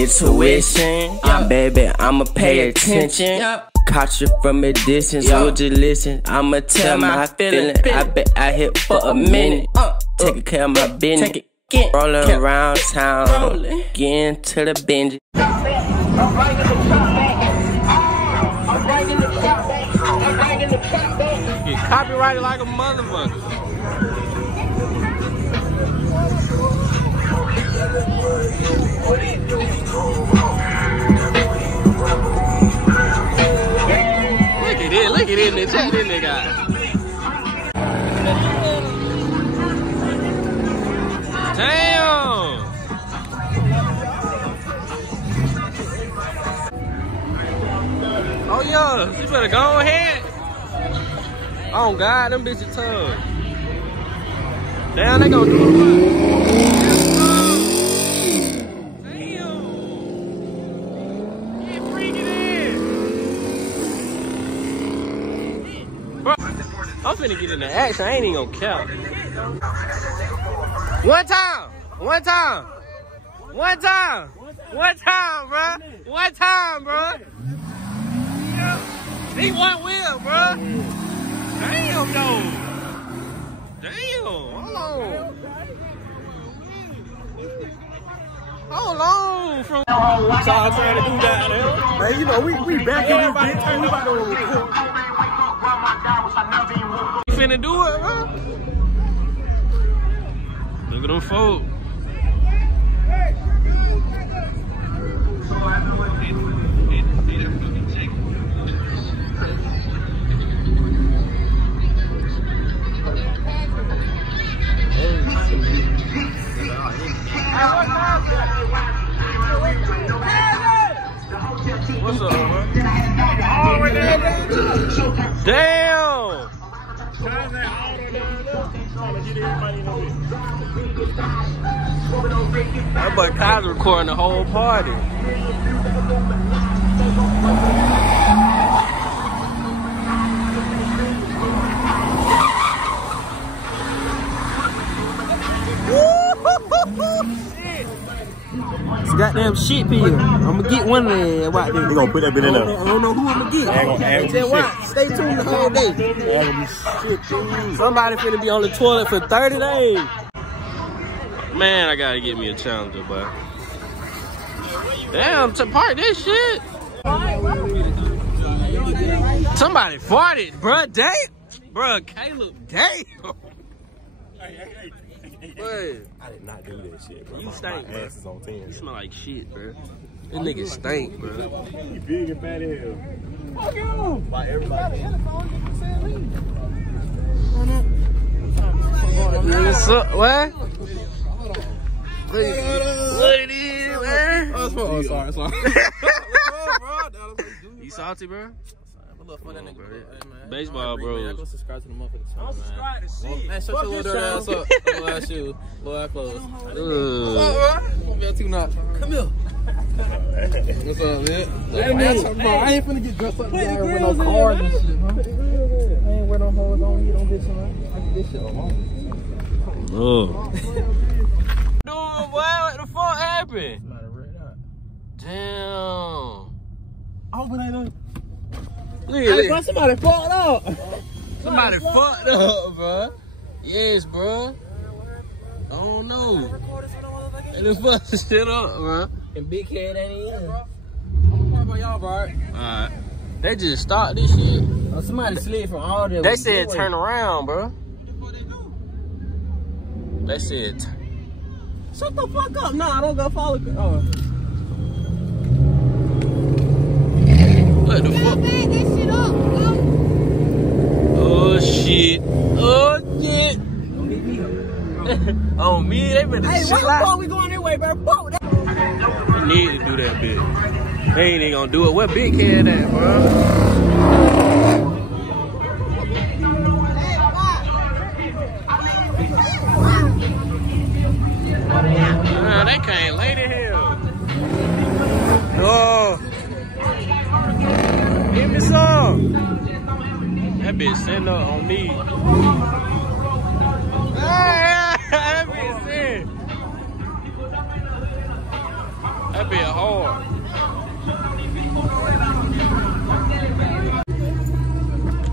intuition. Baby, I'ma pay attention. Caught you from a distance, would you listen? I'ma tell my feeling. I bet I hit for a minute. Taking care of my business. Rolling around town, getting to the binge. Get copyrighted like a motherfucker. Look at it, check this nigga out. Damn! Oh yeah, you better go ahead. Oh God, them bitches tough. Damn, they gonna do it. Damn! Get freaking in. Bro, I'm finna get in the action. I ain't even gonna count. One time, bro. One time, bro. He one wheel, bro. Damn, though. Damn, hold on. From y'all trying to do that, man. You know, we back in this bitch. We about to record. You finna do it, bro? Look at them folks. What's up, man? Damn! That boy Kyle's recording the whole party. It's goddamn shit pill. I'm gonna get one of them right there. We gonna put that bit in there. I don't know who I'm gonna get. Tell what? Stay tuned the whole day. Somebody finna be on the toilet for 30 days. Man, I gotta get me a challenger, boy. Damn, to park this shit. Somebody farted, bruh. Damn. Bruh, Caleb, damn. Hey. I did not do that shit, bro. You stink, bro. Ass is on 10. You smell like shit, bro. This nigga stink, bro. You big and fat as hell. Fuck you! By everybody. What's up, what? What it is, man? Oh, sorry. What's up, bro? You salty, bro? Look, for that nigga, bro. Hey, man. Baseball, bro. I go subscribe to the motherfucker. I'm subscribed to shit. Man, shut your little dirty ass up. Little ass shoe. Little ass clothes. What's up, bro? Too not. Come here. What's up, man? I ain't finna get dressed up there with no cars and shit, bro. I ain't wear no hoes on. You don't get some. I get this shit alone. Oh. Dude, what the fuck happened? Damn. I hope it ain't no. Look at Bro, somebody fucked up. Somebody fucked up, bro. Yes, bro. I don't know. They just fucked the shit up, bro. And big head ain't in. I'm talking about y'all, bro. Alright. They just stopped this shit. Oh, somebody slid from all that. They said turn around, bro. They said shut the fuck up. Nah, I don't go follow. Oh. What the fuck? Oh shit. Oh shit. Oh me, they better hey, shit why the like. fuck we going anyway, bro? Fuck that. We need to do that bit. They ain't even gonna do it. Where big head at, bro? Man, they can't lay the hell. No. Give me some. That bitch sitting up on me. That bitch sitting. That be hard.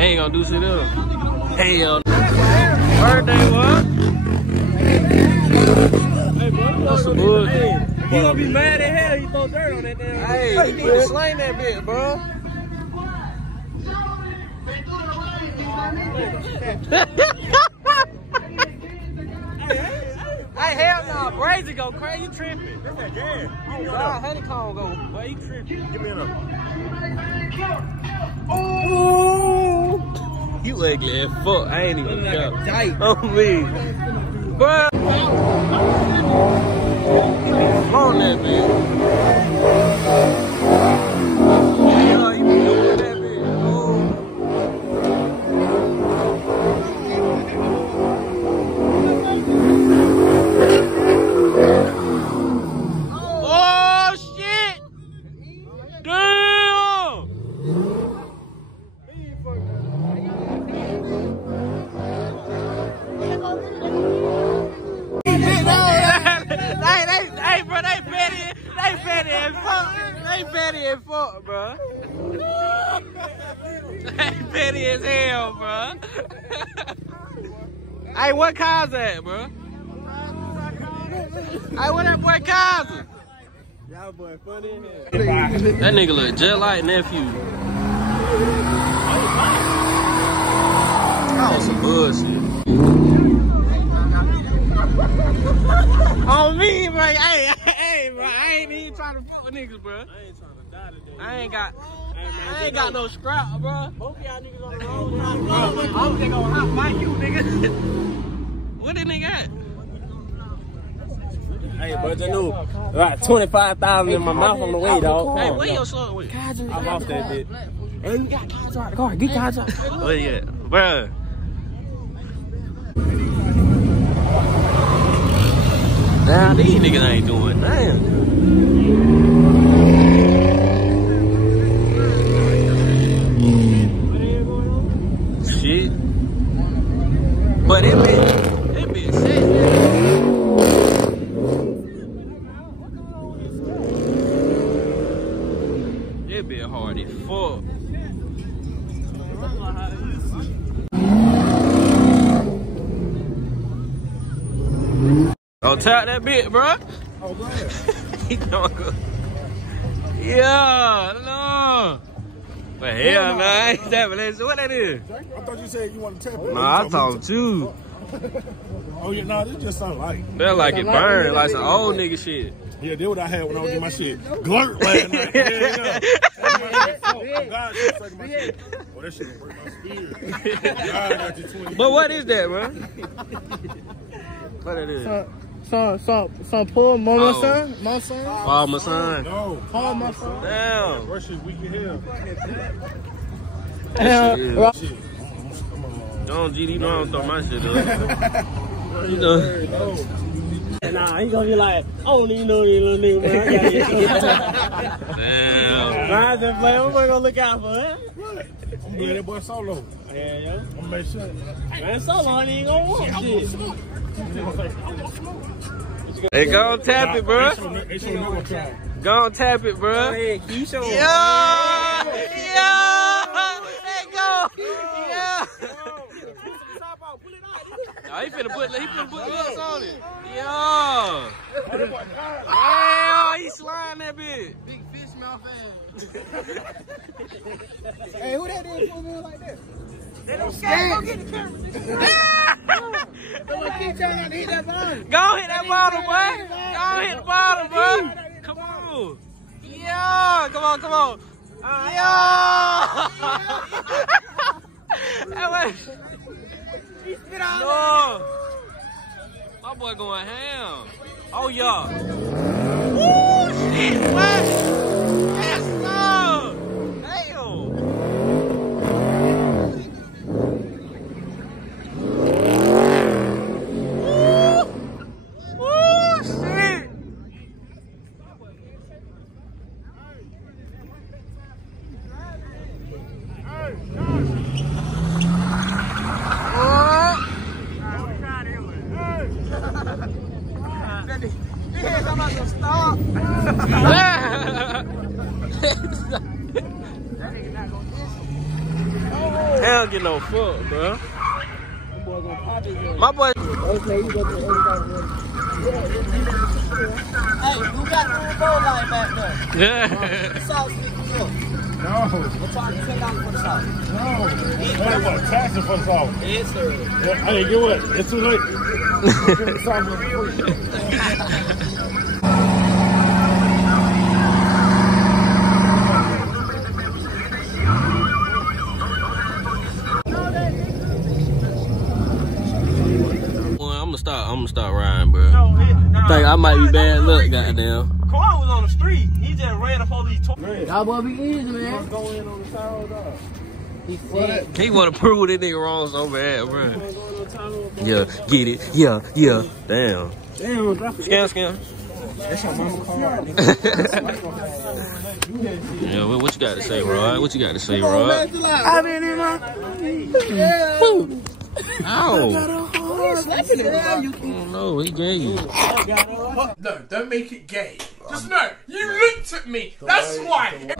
Ain't gonna do shit else. Hell. Birthday, what? Hey, bro, that's some bullshit. He gonna be mad as hell. He throw dirt on that damn. Hey, he need to slang that bitch, bro. Hey, hell no, Brazy go crazy, you tripping. That's that gas. Oh, God, honeycomb go. Why you tripping? Give me another. Ooh. You ugly as fuck. I ain't even got on me. Bro. On that bitch. Yeah, you be doing that bitch. Oh, shit. Damn. Hey, bro, they petty as fuck, bro. They petty as hell, bro. Hey, what car's that, bro? Hey, what that boy car's? Y'all boy funny in here. That nigga look just like nephew. That was some bullshit. On me, bro. Hey, bro. I ain't even trying to fuck with niggas, bro. I ain't trying to die today. I ain't got no scrap, bro. Both of y'all niggas on the road. I'm just gonna hot fight you, nigga. What that nigga at? Hey, but you know, right, 25,000 in my mouth on the way, dog. Hey, where your son with? I lost that bitch. Hey, you got cards out the car. Get cards out. Where you at? Bro. Nah, these niggas ain't doing nothing. Shit. But it been set. It been hard as fuck. Oh, tap that bit, bro. Oh, go ahead. Yeah, no. But hell, no, I ain't tapping that. What that is? I thought you said you want to tap it. Nah, I talked you. Oh, yeah, nah, this just sound like. Feel like it burned, like some old nigga shit. Yeah, that's what I had when I was doing my shit. Glurt last night. Yeah. Oh, God, shit break my shit. Oh, that shit break my spirit. God, got you 20. But what is that, bro? What it is? Some poor mama son? My son? Oh, my son. No. Paul, my son? Damn. That shit weak as hell. That shit is. Shit. Don't GD, don't throw my shit up. You know. Nah, he gonna be like, I don't even know you little nigga, man. Damn. Mine's been playing, I'm gonna look out for it. I'm glad that boy solo. Yeah, yo. I'm gonna make sure. Man, so long, he ain't gonna want shit. Hey, go on tap it, bro. They show never try. Go on tap it, bro. Hey, you show Hey, go. Yeah. Oh, he finna put looks on it. Yo. Yeah, he sliding that bitch. big fish mouth ass. Hey, who that is pulling in like that? They don't scare. Go get the camera. Someone keep trying not to hit that bottle. Go hit that bottle, boy. Go hit the bottle, bro. Come on. Yeah. Come on. Yeah. No. My boy going ham. Oh, yeah. Woo, shit, boy. Yes, sir. Damn. Woo, shit. I'm about to stop. Hell get no fuck, bro. My boy. Okay, you go to the hey, who got the bowl line back there? Yeah. Sauce pick up. No. We're talking $10 for the sauce. No. Hey, what? Taxing for the sauce? Yes, sir. Yeah, hey, get what? It's too late. Give me the sauce for free. I'm gonna start riding, bro. Think I might be bad luck, goddamn. Quan was on the street. He just ran the police. Y'all boy be easy, man. Go in on the side, dog. He wanna prove that nigga wrong so bad, bro. Yeah, get it. Yeah, yeah. Damn. Damn, drop it. Scan. That's your mama card. Yeah, what you got to say, Rod? What you got to say, Rod? I been in my. Ow. No, he gay. No, don't make it gay. Just know, you looked at me. That's why.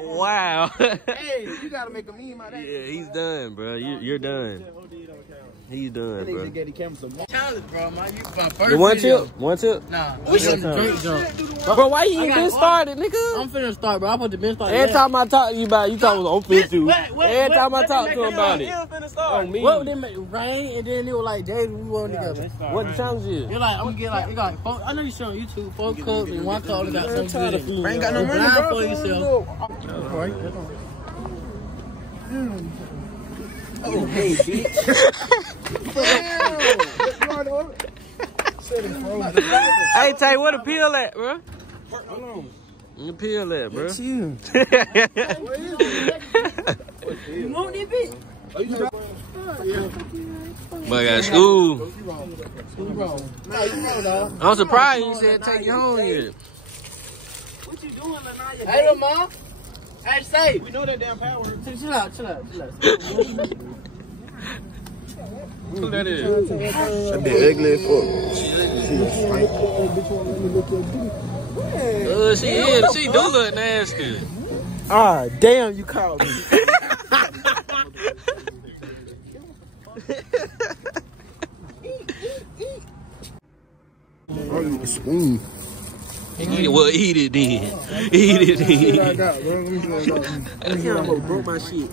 Wow. Hey, you gotta make a meme out of that. Yeah, he's done, bro. You're done. He's done, bro. Challenge, bro, man. You my first You one video. tip? One tip? Nah. We should great jump. Bro, why you ain't been started, nigga? I'm finna start, bro. I put the bench start. Every time I talk to you about it, you talk about I'm finna do. Every time I talk to him about it. On me. What would they make rain and then it was like Jay, we won together. What the challenge is? You're like, I'm gonna get like, it got four, I know you see on YouTube, 4 cups and 1 cup got something to it. Ain't got no money, bro. For yourself. Oh, hey, bitch. Hey, Tay, where the pill at, bro? Hold on. Where the pill at, bro? You want this bitch? But I got school. I'm surprised you said take you home yet. What you doing, Lanaya? Hey, little mom. Hey, say. We know that damn power. Chill out. Who that is? That be ugly as fuck. She is. She do look nasty. Ah, damn, you called me. I need a spoon. Well, eat it then. Eat it then. I got, bro. Let me see what I got. I almost broke my shit.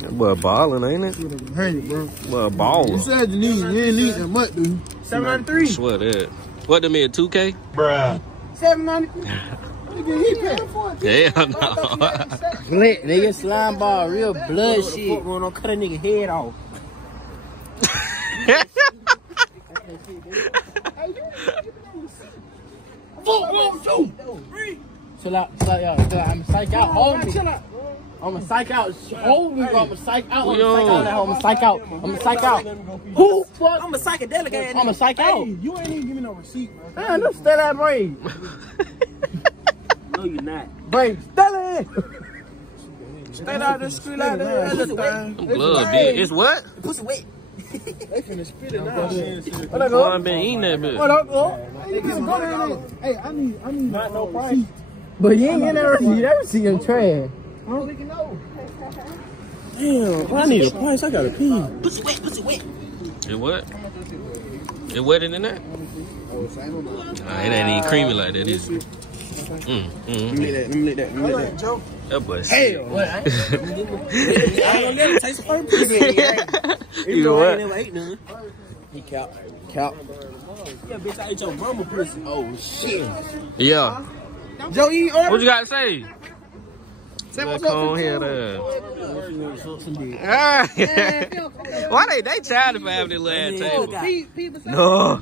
That boy balling, ain't it? Hey, bro. Boy balling. You said you ain't need that much, dude. 793. Swear that. What them is, 2K? Bruh. 793. Hell no. Lit, nigga, slime ball, real blood shit. Going on, cut a nigga head off. Chill out, y'all. I'm psych out, hold me. I'm a psych out, hold me, bro. I'm a psych out. I'm a psych out. I'm a psych out. Who? Fuck? I'm a psychedelic ass. I'm a psych out. You ain't even giving no receipt, bro. Man, don't stay that Bree. No, you're not. Bree, stay it. Stay out the street like that. Them gloves, bitch. It's what? Pussy wet. They finna spit it out. What I Boy, I go? been eating that bitch. What up, go? Hey, I need not no price. But you ain't getting that receipt. That receipt in trash. Damn, I need a price. I gotta pee. Pussy wet. It what? It wetter than that? Nah, it ain't even creamy like that, is it? Let me let that. That boy sick. What? I ain't gonna let it taste the first pussy. You know I ain't what? never ate none. He cap. Yeah, bitch, I ate your mama pussy. Oh, shit. Yeah. Joe, you order? What you got to say? That cone head Why they childish for having this last table? No.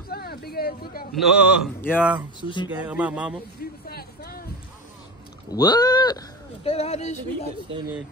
No. Yeah, sushi gang on my mama. What? Stay out this shit.